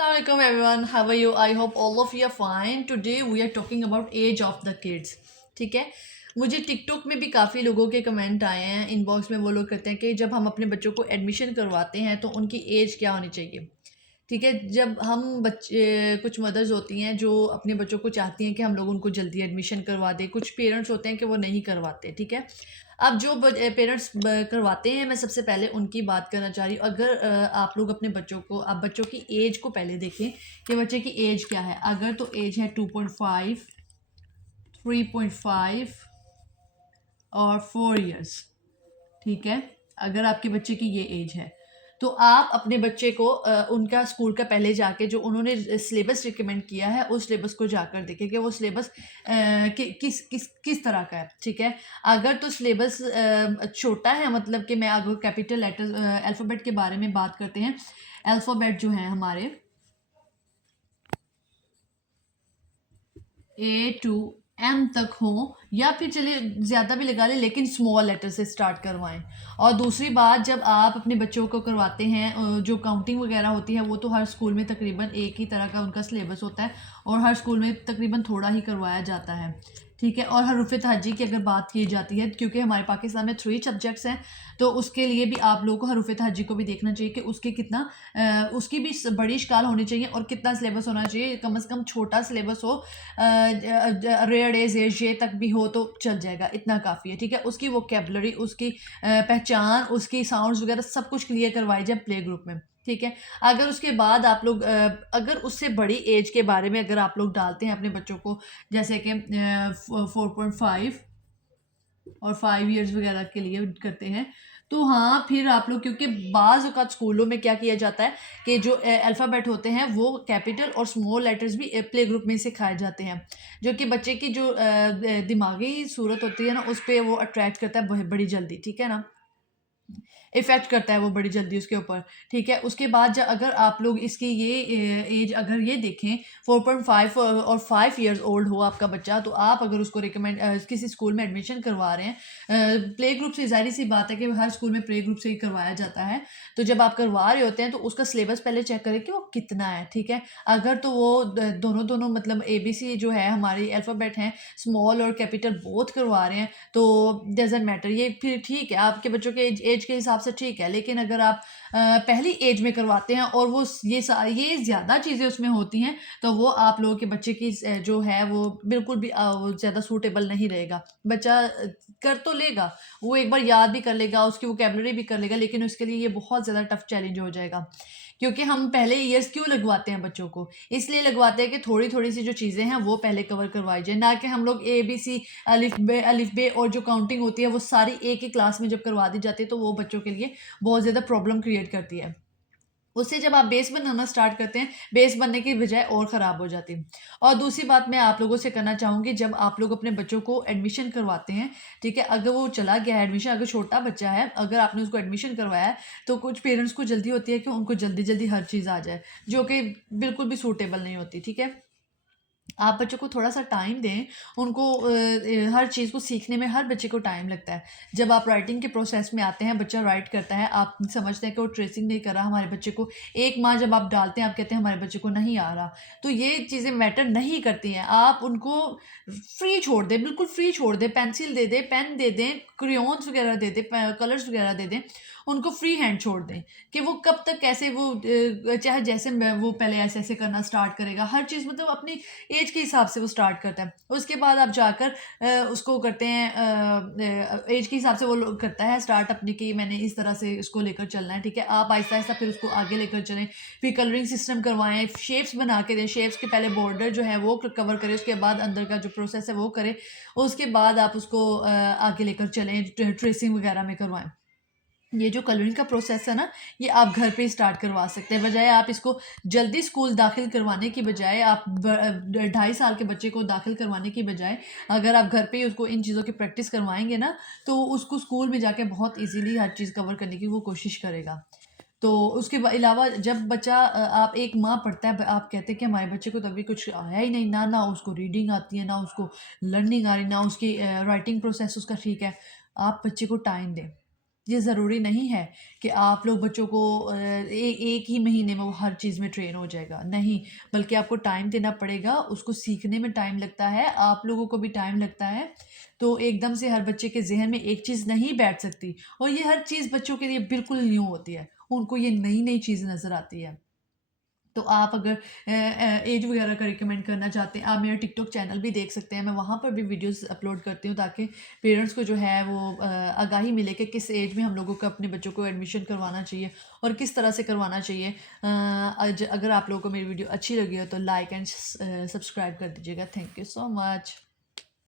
Assalamualaikum everyone, how are you? I hope all of you are fine. Today we are talking about age of the kids. ठीक है, मुझे TikTok में भी काफ़ी लोगों के कमेंट आए हैं, इनबॉक्स में वो लोग कहते हैं कि जब हम अपने बच्चों को एडमिशन करवाते हैं तो उनकी एज क्या होनी चाहिए। ठीक है, जब हम बच्चे कुछ मदर्स होती हैं जो अपने बच्चों को चाहती हैं कि हम लोग उनको जल्दी एडमिशन करवा दें, कुछ पेरेंट्स होते हैं कि वो नहीं करवाते। ठीक है, अब जो पेरेंट्स करवाते हैं, मैं सबसे पहले उनकी बात करना चाह रही हूँ। अगर आप लोग अपने बच्चों को, आप बच्चों की एज को पहले देखें कि बच्चे की एज क्या है। अगर तो एज है 2.5, 3.5 और 4 years। ठीक है, अगर आपके बच्चे की ये एज है तो आप अपने बच्चे को उनका स्कूल का पहले जाके जो उन्होंने सिलेबस रिकमेंड किया है उस सिलेबस को जाकर देखें कि वो सिलेबस किस किस किस तरह का है। ठीक है, अगर तो सिलेबस छोटा है, मतलब कि मैं अगर कैपिटल लेटर अल्फ़ाबेट के बारे में बात करते हैं, अल्फ़ाबेट जो है हमारे A to M तक हो, या फिर चलिए ज़्यादा भी लगा लें लेकिन स्मॉल लेटर से स्टार्ट करवाएं। और दूसरी बात, जब आप अपने बच्चों को करवाते हैं जो काउंटिंग वगैरह होती है वो तो हर स्कूल में तकरीबन एक ही तरह का उनका सिलेबस होता है और हर स्कूल में तकरीबन थोड़ा ही करवाया जाता है। ठीक है, और हरूफ तहज्जी की अगर बात की जाती है, क्योंकि हमारे पाकिस्तान में 3 सब्जेक्ट्स हैं, तो उसके लिए भी आप लोगों को हरूफ तहज्जी को भी देखना चाहिए कि उसके कितना उसकी भी बड़ी शिकाल होनी चाहिए और कितना सिलेबस होना चाहिए। कम से कम छोटा सिलेबस हो, रेड ए जेड जे तक भी हो तो चल जाएगा, इतना काफ़ी है। ठीक है, उसकी वोकेबलरी, उसकी पहचान, उसकी साउंड्स वगैरह सब कुछ क्लियर करवाई जाए प्ले ग्रुप में। ठीक है, अगर उसके बाद आप लोग अगर उससे बड़ी एज के बारे में अगर आप लोग डालते हैं अपने बच्चों को, जैसे कि 4.5 और 5 years वगैरह के लिए करते हैं, तो हाँ फिर आप लोग, क्योंकि बाज़ औक़ात स्कूलों में क्या किया जाता है कि जो अल्फ़ाबेट होते हैं वो कैपिटल और स्मॉल लेटर्स भी प्ले ग्रुप में सिखाए जाते हैं, जो कि बच्चे की जो दिमागी सूरत होती है ना, उस पे वो अट्रैक्ट करता है बड़ी जल्दी। ठीक है ना, इफ़ेक्ट करता है वो बड़ी जल्दी उसके ऊपर। ठीक है, उसके बाद अगर आप लोग इसकी ये एज अगर ये देखें 4.5 और 5 years ओल्ड हो आपका बच्चा, तो आप अगर उसको रिकमेंड किसी स्कूल में एडमिशन करवा रहे हैं, प्ले ग्रुप से, ज़ाहिर सी बात है कि हर स्कूल में प्ले ग्रुप से ही करवाया जाता है। तो जब आप करवा रहे होते हैं तो उसका सिलेबस पहले चेक करें कि वो कितना है। ठीक है, अगर तो वो दोनों दोनों मतलब ABC जो है हमारी अल्फ़ाबेट हैं, स्मॉल और कैपिटल बोथ करवा रहे हैं, तो डज़न्ट मैटर, ये फिर ठीक है, आपके बच्चों के एज के हिसाब से ठीक है। लेकिन अगर आप पहली एज में करवाते हैं और वो ये ज़्यादा चीज़ें उसमें होती हैं, तो वो आप लोगों के बच्चे की जो है वो बिल्कुल भी वो ज़्यादा सूटेबल नहीं रहेगा। बच्चा कर तो लेगा, वो एक बार याद भी कर लेगा, उसकी वोकेबलरी भी कर लेगा, लेकिन उसके लिए ये बहुत ज़्यादा टफ चैलेंज हो जाएगा। क्योंकि हम पहले ईयर्स क्यों लगवाते हैं बच्चों को? इसलिए लगवाते हैं कि थोड़ी-थोड़ी सी जो चीज़ें हैं वो पहले कवर करवाई जाए, ना कि हम लोग ABC, अलिफ बे और जो काउंटिंग होती है वो सारी एक ही क्लास में जब करवा दी जाती है, तो वो बच्चों के लिए बहुत ज़्यादा प्रॉब्लम क्रिएट करती है। उससे जब आप बेस बनाना स्टार्ट करते हैं, बेस बनने की बजाय और ख़राब हो जाती है। और दूसरी बात मैं आप लोगों से करना चाहूँगी, जब आप लोग अपने बच्चों को एडमिशन करवाते हैं, ठीक है, अगर वो चला गया है एडमिशन, अगर छोटा बच्चा है, अगर आपने उसको एडमिशन करवाया है, तो कुछ पेरेंट्स को जल्दी होती है कि उनको जल्दी-जल्दी हर चीज़ आ जाए, जो कि बिल्कुल भी सूटेबल नहीं होती। ठीक है? आप बच्चों को थोड़ा-सा टाइम दें, उनको हर चीज़ को सीखने में हर बच्चे को टाइम लगता है। जब आप राइटिंग के प्रोसेस में आते हैं, बच्चा राइट करता है, आप समझते हैं कि वो ट्रेसिंग नहीं कर रहा हमारे बच्चे को, 1 माह जब आप डालते हैं, आप कहते हैं हमारे बच्चे को नहीं आ रहा। तो ये चीज़ें मैटर नहीं करती हैं, आप उनको फ्री छोड़ दें, बिल्कुल फ्री छोड़ दें, पेंसिल दे दें, पेन दे दें, क्रेयॉन्स वगैरह दे दें, कलर्स वगैरह दे दें, उनको फ्री हैंड छोड़ दें कि वो कब तक कैसे वो चाहे जैसे वो पहले ऐसे-ऐसे करना स्टार्ट करेगा, हर चीज़ मतलब अपनी एज के हिसाब से वो स्टार्ट करता है। उसके बाद आप जाकर उसको करते हैं एज के हिसाब से वो करता है स्टार्ट अपनी, कि मैंने इस तरह से इसको लेकर चलना है। ठीक है, आप आहिस्ता-आहिस्ता फिर उसको आगे लेकर चलें, फिर कलरिंग सिस्टम करवाएँ, शेप्स बना के दें, शेप्स के पहले बॉर्डर जो है वो कवर करें, उसके बाद अंदर का जो प्रोसेस है वो करें, उसके बाद आप उसको आगे लेकर चलें, ट्रेसिंग वगैरह में करवाएँ। ये जो कलरिंग का प्रोसेस है ना, ये आप घर पे ही स्टार्ट करवा सकते हैं, बजाय आप इसको जल्दी स्कूल दाखिल करवाने की बजाय, आप 2.5 साल के बच्चे को दाखिल करवाने की बजाय, अगर आप घर पे ही उसको इन चीज़ों की प्रैक्टिस करवाएंगे ना, तो उसको स्कूल में जाके बहुत इजीली हर चीज़ कवर करने की वो कोशिश करेगा। तो उसके अलावा जब बच्चा आप 1 माह पढ़ता है, आप कहते हैं कि हमारे बच्चे को तो अभी कुछ आया ही नहीं, ना उसको रीडिंग आती है, ना उसको लर्निंग आ रही, ना उसकी राइटिंग प्रोसेस उसका ठीक है। आप बच्चे को टाइम दें। ये ज़रूरी नहीं है कि आप लोग बच्चों को एक ही महीने में वो हर चीज़ में ट्रेन हो जाएगा, नहीं, बल्कि आपको टाइम देना पड़ेगा, उसको सीखने में टाइम लगता है, आप लोगों को भी टाइम लगता है। तो एकदम से हर बच्चे के ज़हन में एक चीज़ नहीं बैठ सकती, और ये हर चीज़ बच्चों के लिए बिल्कुल न्यू होती है, उनको ये नई-नई चीज़ नज़र आती है। तो आप अगर एज वगैरह का रिकमेंड करना चाहते हैं, आप मेरा टिकटॉक चैनल भी देख सकते हैं, मैं वहाँ पर भी वीडियोस अपलोड करती हूँ ताकि पेरेंट्स को जो है वो आगाही मिले कि किस एज में हम लोगों को अपने बच्चों को एडमिशन करवाना चाहिए और किस तरह से करवाना चाहिए। अगर आप लोगों को मेरी वीडियो अच्छी लगी हो तो लाइक एंड सब्सक्राइब कर दीजिएगा। Thank you so much.